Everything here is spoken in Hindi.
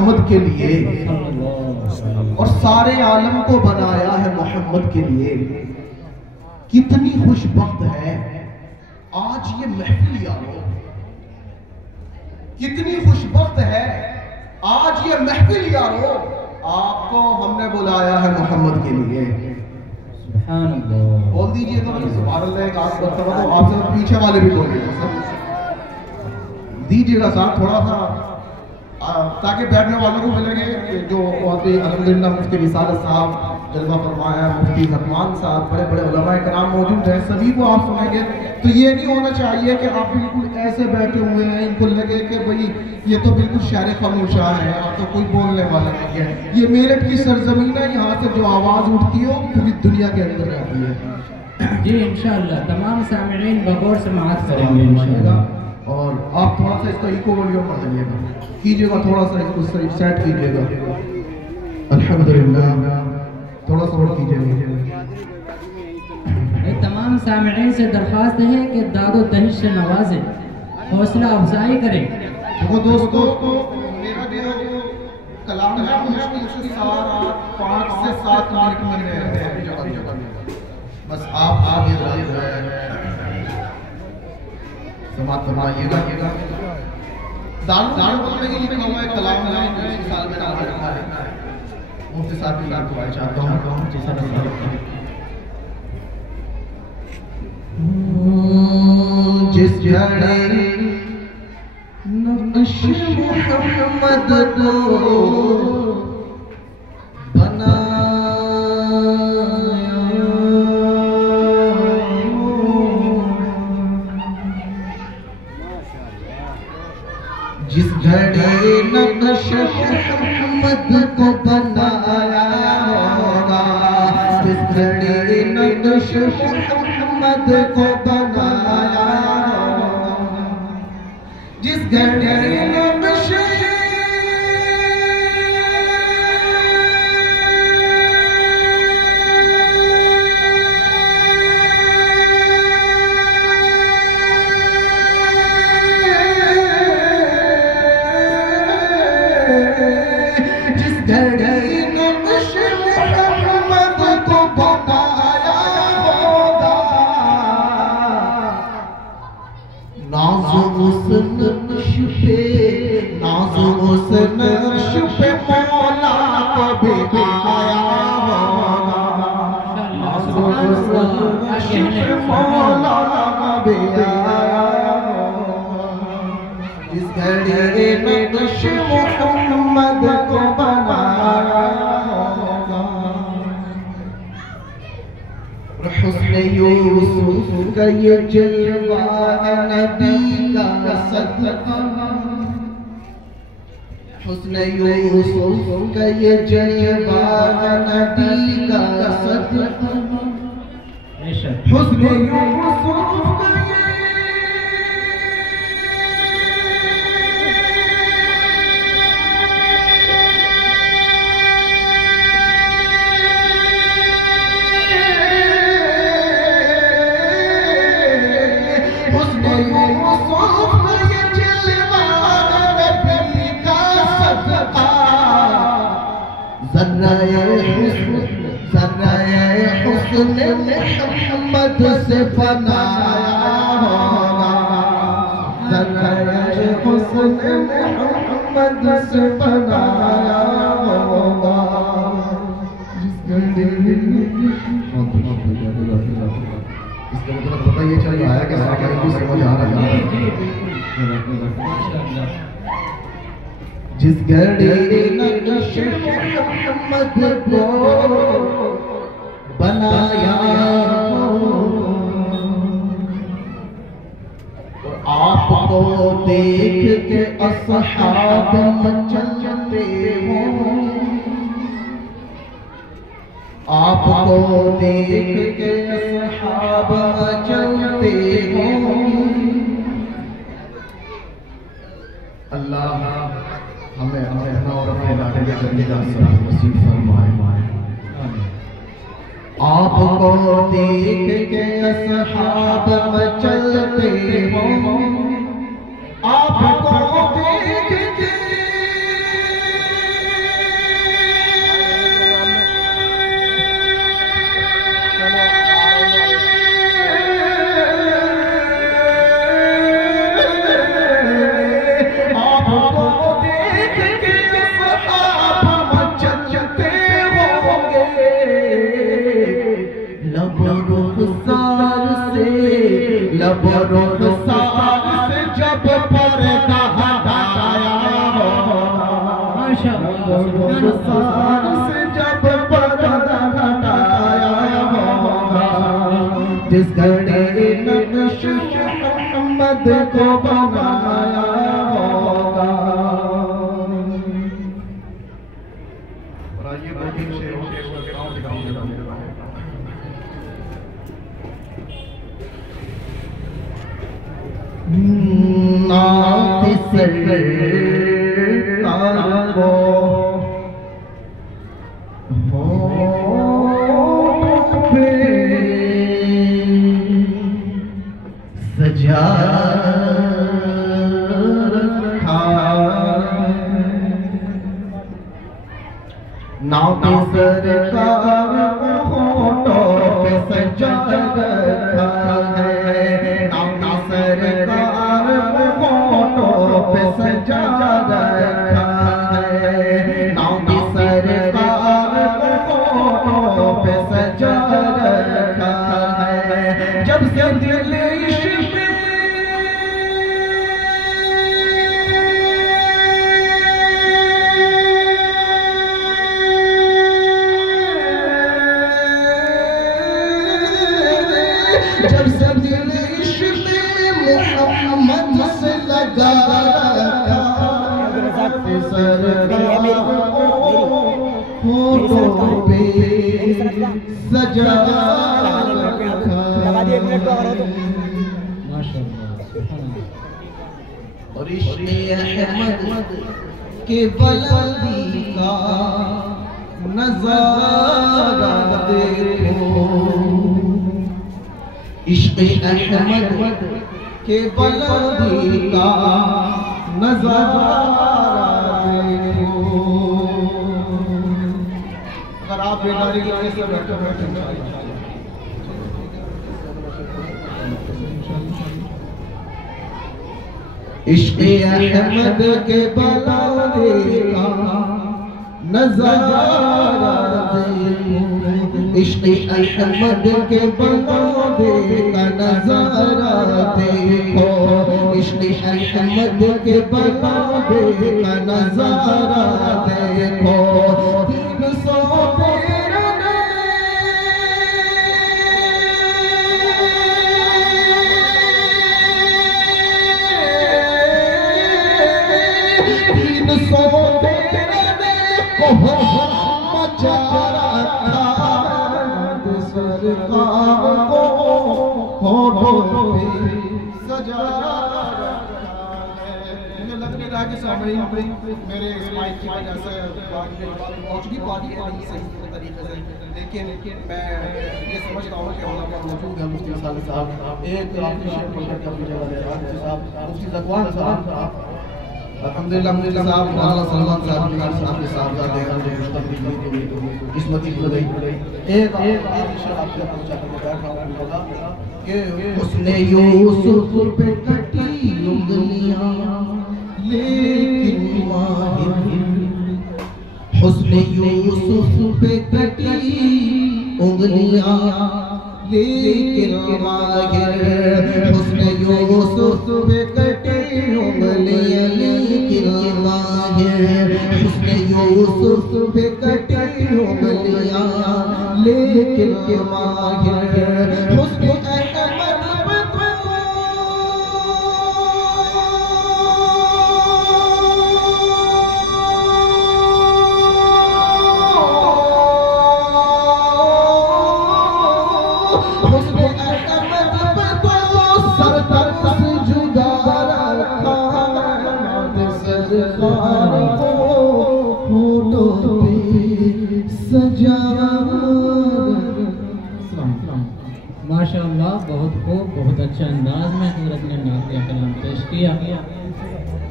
मोहम्मद के लिए और सारे आलम को बनाया है मोहम्मद के लिए। कितनी खुशबख्त है आज ये महफिल यारो, कितनी खुशबख्त है आज ये महफिल यारो। आपको हमने बुलाया है मोहम्मद के लिए। बोल दीजिए तो सुभान अल्लाह। एक आध मरतबा तो आपसे पीछे वाले भी बोलिएगा सब, दीजिएगा साथ थोड़ा सा, ताकि बैठने वालों को मिलेंगे जो बहुत ही अल्हम्दुलिल्लाह मुफ्ती रिसालत साहब जलवा फरमाया, मुफ्ती ज़मान साहब, बड़े बड़े उलमा कराम मौजूद हैं, सभी को आप सुनेंगे। तो ये नहीं होना चाहिए कि आप बिल्कुल ऐसे बैठे हुए हैं, इनको लगे कि भाई ये तो बिल्कुल शायर खामोशा है, आप तो कोई बोलने वाला नहीं है। ये मेरठ की सरजमीन है, यहाँ से जो आवाज़ उठती है पूरी दुनिया के अंदर रहती है। जी इंशाअल्लाह तमाम सामईन बगौर समाअत करेंगे इंशाअल्लाह। और आप थोड़ा सा इसका इको वॉल्यूम बढ़ जाइएगा, कीजिएगा थोड़ा सा, इसको सही सेट कीजिएगा। अल्हम्दुलिल्लाह थोड़ा सा और कीजिएगा। तमाम सामईन से दरख्वास्त है कि दादो दहिश से नवाजें, हौसला अफजाई करें। देखो दोस्तों, मेरा जो कलाम है मुश्किल से 5 से 7 मिनट में है, बस आप ये समाप्त फरमाइएगा। दारुल पढ़ने के लिए लिखा हुआ है कलाम है, इस साल में नाम रखा है। मुफ्ती साहब की याद दुआ चाहता हूँ। जिस घड़ी नक्श मोहम्मद को बनाया, जिस घड़ी नक्श मोहम्मद को बनाया होगा, जिस घड़ी नक्श मोहम्मद को बनाया होगा, जिस घड़ी नक्श यूसुफ का ये जलवा नबी का सदका, हुस्न यूसुफ का ये जलवा नबी का सदका, हुस्न यूसुफ का मोहम्मद से बनाया होगा, हुस्न मोहम्मद से बनाया होगा। इसका मतलब पता ये चल रहा है कि आपको समझ आ रहा है। जिस घड़ी नक्श मोहम्मद को बनाया आपको देख के असहाब मचलते हो, आपको देख के असहाब मचलते हो। अल्लाह हमें और अपने लाडे के करने का नसीब फरमाए। आपको देख के असहाब मचलते हो, आपको देख के रुखसार से जब पर्दा हटाया रुखसार से जब पर्दा हटाया जिस घड़ी नक्श मोहम्मद को बनाया होगा। ये बैठे शेरों के गाँव दिखाऊंगा। नात सरकार को होंठ पे सजा रखा नात सरकार होंठों पे सजा रखा है नात सरकार पे सजा रखा है नाम सरकार पे सजा रखा है जब से दिल इश्क जब से दिल इश्क मोहम्मद से लगा होठों पे सजा रखा और इश्क़ अहमद के बुलंदी का नज़ारा देखो इश्क़ अहमद के बुलंदी का नज़ारा देखो। अगर आप बेदारी की वजह से बैठे इश्क़ अहमद के बुलंदी का नज़ारा देखो इश्क़ अहमद के बुलंदी का नज़ारा देखो इश्क़ अहमद के बुलंदी का नज़ारा देखो 313 मचा रखा सरकार को होठों पे सजा रखा है। मुझे लग नहीं रहा कि सामने मेरे इस माइक की वजह से बात पहुंच गई पार्टी सही तरीके से, लेकिन मैं ये समझता हूँ कि वहाँ पर मौजूद है मुफ्ती सालिक साहब, एक आपकी शेर पकड़ कर अपनी जगह ले रहा है मुफ्ती ज़कवान साहब अल्हम्दुलिल्लाह साहब मौलाना सलमान साहब के साहबजादे किस्मती खुल गई। एक शेर आपसे पूछा कर बैठ रहा हूँ कि उसने यूसुफ पे कटी उंगलियां लेकिन माहिर उसने यूसुफ पे कटी उंगलियां लेकिन माहिर उसने यूसुफ पे कटी उंगलियां लेकिन माहिर उसने यूसुफ पे कटी उंगलियां लेकिन माहिर उसने माशाअल्लाह बहुत खूब, बहुत अच्छे अंदाज में हज़रत ने नात कलाम पेश किया।